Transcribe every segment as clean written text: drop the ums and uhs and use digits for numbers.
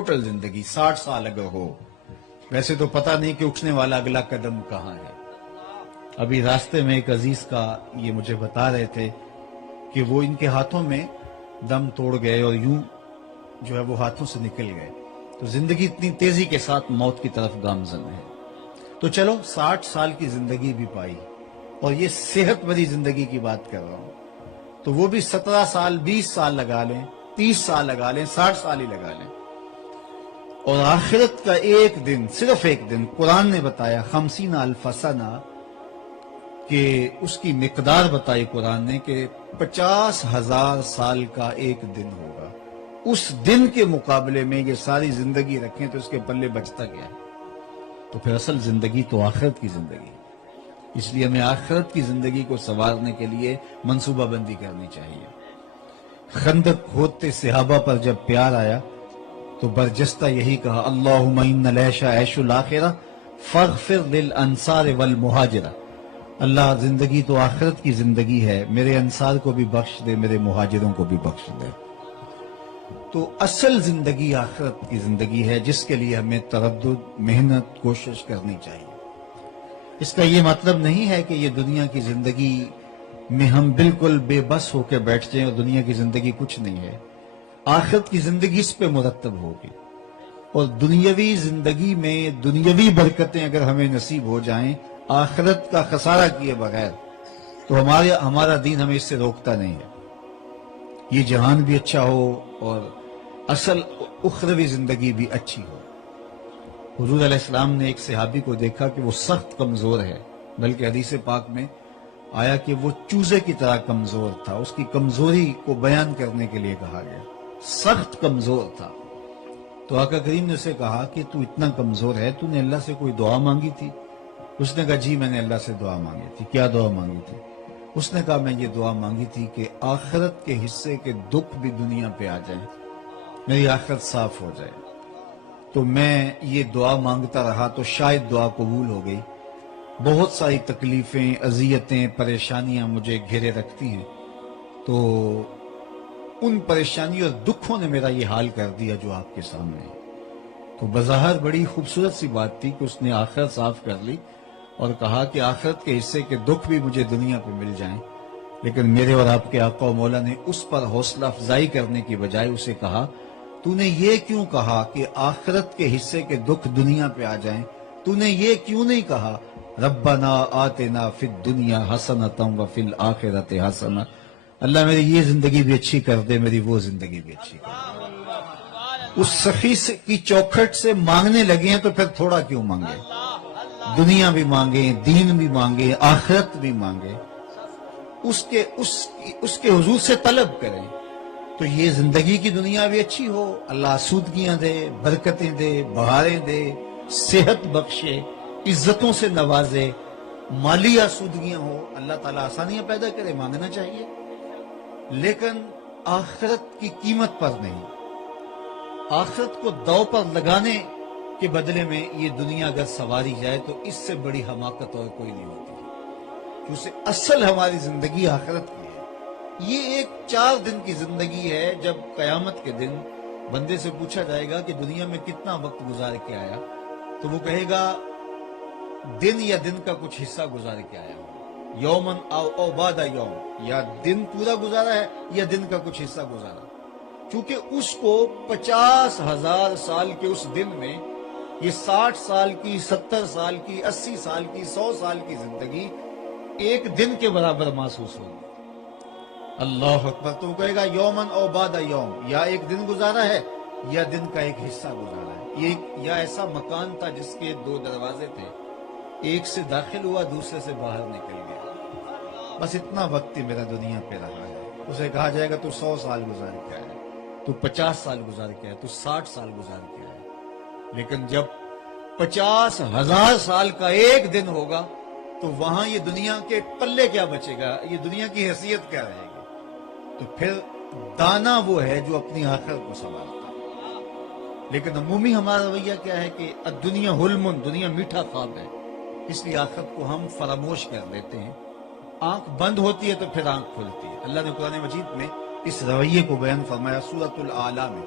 Total زندگی 60 سال اگر ہو، ویسے تو پتہ نہیں کہ اٹھنے والا اگلا قدم کہاں ہے۔ ابھی راستے میں ایک عزیز کا یہ مجھے بتا رہے تھے کہ وہ ان کے ہاتھوں میں دم توڑ گئے اور یوں جو ہے وہ ہاتھوں سے نکل گئے، تو زندگی اتنی تیزی کے ساتھ موت کی طرف گامزن ہے۔ تو چلو 60 سال کی زندگی بھی پائی، اور یہ صحت بری زندگی کی بات کر رہا ہوں، تو وہ بھی 17 سال 20 سال لگا لیں، 30 سال لگا لیں، 60 سال ہی لگا لیں، اور آخرت کا ایک دن، صرف ایک دن، قرآن نے بتایا 50,000 سنہ، کہ اس کی مقدار بتائی قرآن نے کہ 50,000 سال کا ایک دن ہوگا۔ اس دن کے مقابلے میں یہ ساری زندگی رکھیں تو اس کے پلے بچتا کیا ہے؟ تو پھر اصل زندگی تو آخرت کی زندگی، اس لیے ہمیں آخرت کی زندگی کو سنوارنے کے لیے منصوبہ بندی کرنی چاہیے۔ خندق کھودتے صحابہ پر جب پیار آیا تو برجستہ یہی کہا، اللہم ان العیش عیش الآخرہ فاغفر للانصار والمہاجرہ، اللہ زندگی تو آخرت کی زندگی ہے، میرے انصار کو بھی بخش دے، میرے مہاجروں کو بھی بخش دے۔ تو اصل زندگی آخرت کی زندگی ہے، جس کے لیے ہمیں تردد، محنت، کوشش کرنی چاہیے۔ اس کا یہ مطلب نہیں ہے کہ یہ دنیا کی زندگی میں ہم بالکل بے بس ہو کے بیٹھ جائیں اور دنیا کی زندگی کچھ نہیں ہے۔ آخرت کی زندگی اس پہ مرتب ہوگی، اور دنیاوی زندگی میں دنیاوی برکتیں اگر ہمیں نصیب ہو جائیں آخرت کا خسارہ کیے بغیر، تو ہمارا دین ہمیں اس سے روکتا نہیں ہے۔ یہ جہان بھی اچھا ہو اور اصل اخروی زندگی بھی اچھی ہو۔ حضور علیہ السلام نے ایک صحابی کو دیکھا کہ وہ سخت کمزور ہے، بلکہ حدیث پاک میں آیا کہ وہ چوزے کی طرح کمزور تھا، اس کی کمزوری کو بیان کرنے کے لیے کہا گیا، سخت کمزور تھا۔ تو آقا کریم نے اسے کہا کہ تو اتنا کمزور ہے، تو نے اللہ سے کوئی دعا مانگی تھی؟ اس نے کہا جی میں نے اللہ سے دعا مانگی تھی۔ کیا دعا مانگی تھی؟ اس نے کہا میں یہ دعا مانگی تھی کہ آخرت کے حصے کے دکھ بھی دنیا پہ آ جائیں، میری آخرت صاف ہو جائے۔ تو میں یہ دعا مانگتا رہا تو شاید دعا قبول ہو گئی۔ بہت ساری تکلیفیں، اذیتیں، پریشانیاں مجھے گھیرے رکھتی ہیں، تو ان پریشانیوں اور دکھوں نے میرا یہ حال کر دیا جو آپ کے سامنے ہے۔ تو بظاہر بڑی خوبصورت سی بات تھی کہ اس نے آخرت صاف کر لی اور کہا کہ آخرت کے حصے کے دکھ بھی مجھے دنیا پہ مل جائیں، لیکن میرے اور آپ کے آقا و مولا نے اس پر حوصلہ افزائی کرنے کی بجائے اسے کہا، تو نے یہ کیوں کہا کہ آخرت کے حصے کے دکھ دنیا پہ آ جائیں؟ تو نے یہ کیوں نہیں کہا ربنا آتنا فی الدنیا حسنۃ وفی الآخرۃ حسنۃ، اللہ میری یہ زندگی بھی اچھی کر دے، میری وہ زندگی بھی اچھی کر دے۔ اس سخی کی چوکھٹ سے مانگنے لگے ہیں تو پھر تھوڑا کیوں مانگے؟ دنیا بھی مانگیں، دین بھی مانگیں، آخرت بھی مانگیں، اس کے حضور سے طلب کریں، تو یہ زندگی کی دنیا بھی اچھی ہو، اللہ آسودگیاں دے، برکتیں دے، بہاریں دے، صحت بخشے، عزتوں سے نوازے، مالی آسودگیاں ہو، اللہ تعالیٰ آسانیاں پیدا کرے، مانگنا چاہیے، لیکن آخرت کی قیمت پر نہیں۔ آخرت کو داؤ پر لگانے کے بدلے میں یہ دنیا اگر سواری جائے تو اس سے بڑی حماقت اور کوئی نہیں ہوتی، کیونکہ اصل ہماری زندگی آخرت کی ہے۔ یہ ایک 4 دن کی زندگی ہے، جب قیامت کے دن بندے سے پوچھا جائے گا کہ دنیا میں کتنا وقت گزار کے آیا، تو وہ کہے گا دن یا دن کا کچھ حصہ گزار کے آیا ہوں، یومن او بعد یوم، یا دن پورا گزارا ہے یا دن کا کچھ حصہ گزارا، کیونکہ اس کو 50,000 سال کے اس دن میں یہ 60 سال کی، 70 سال کی، 80 سال کی، 100 سال کی زندگی ایک دن کے برابر محسوس ہوگی۔ اللہ اکبر، تو کہے گا یومن او بعد یوم، یا ایک دن گزارا ہے یا دن کا ایک حصہ گزارا ہے، یا ایسا مکان تھا جس کے 2 دروازے تھے، ایک سے داخل ہوا دوسرے سے باہر نکل گیا، بس اتنا وقت ہی میرا دنیا پہ رہا ہے۔ اسے کہا جائے گا تو 100 سال گزار کے آیا، تو 50 سال گزار کے آیا، تو 60 سال گزار کے آیا، لیکن جب 50,000 سال کا ایک دن ہوگا تو وہاں یہ دنیا کے پلے کیا بچے گا، یہ دنیا کی حیثیت کیا رہے گی؟ تو پھر دانا وہ ہے جو اپنی آخرت کو سنبھالتا ہے، لیکن عمومی ہمارا رویہ کیا ہے کہ الدنیا حلم، دنیا میٹھا خواب ہے، اس لیے آخرت کو ہم فراموش کر لیتے ہیں۔ آنکھ بند ہوتی ہے تو پھر آنکھ کھلتی ہے۔ اللہ نے قرآن مجید میں اس رویے کو بیان فرمایا سورۃ الاعلی میں،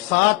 7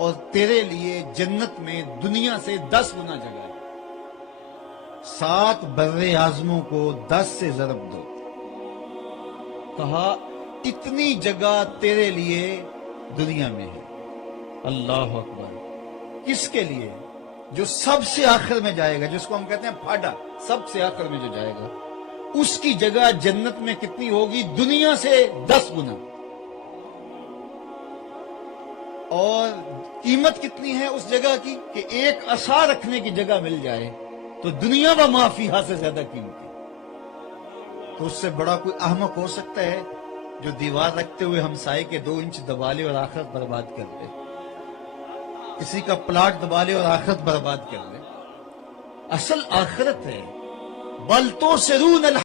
اور تیرے لیے جنت میں دنیا سے 10 گنا جگہ ہے. 7 بر اعظموں کو 10 سے ضرب دو. کہا اتنی جگہ تیرے لیے دنیا میں ہے. اللہ اکبر. کس کے لیے؟ جو سب سے آخر میں جائے گا، جس کو ہم کہتے ہیں پھاڑا، سب سے آخر میں جو جائے گا، اس کی جگہ جنت میں کتنی ہوگی؟ دنیا سے 10 گنا. اور قیمت کتنی ہے اس جگہ کی کہ ایک عصا رکھنے کی جگہ مل جائے تو دنیا و ما فیہا سے زیادہ قیمتی. تو اس سے بڑا کوئی احمق ہو سکتا ہے جو دیوار رکھتے ہوئے ہمسائے کے 2 انچ دبا لے اور آخرت برباد کر دے، کسی کا پلاٹ دبا لے اور آخرت برباد کر دے؟ اصل آخرت ہے. بل تو سرون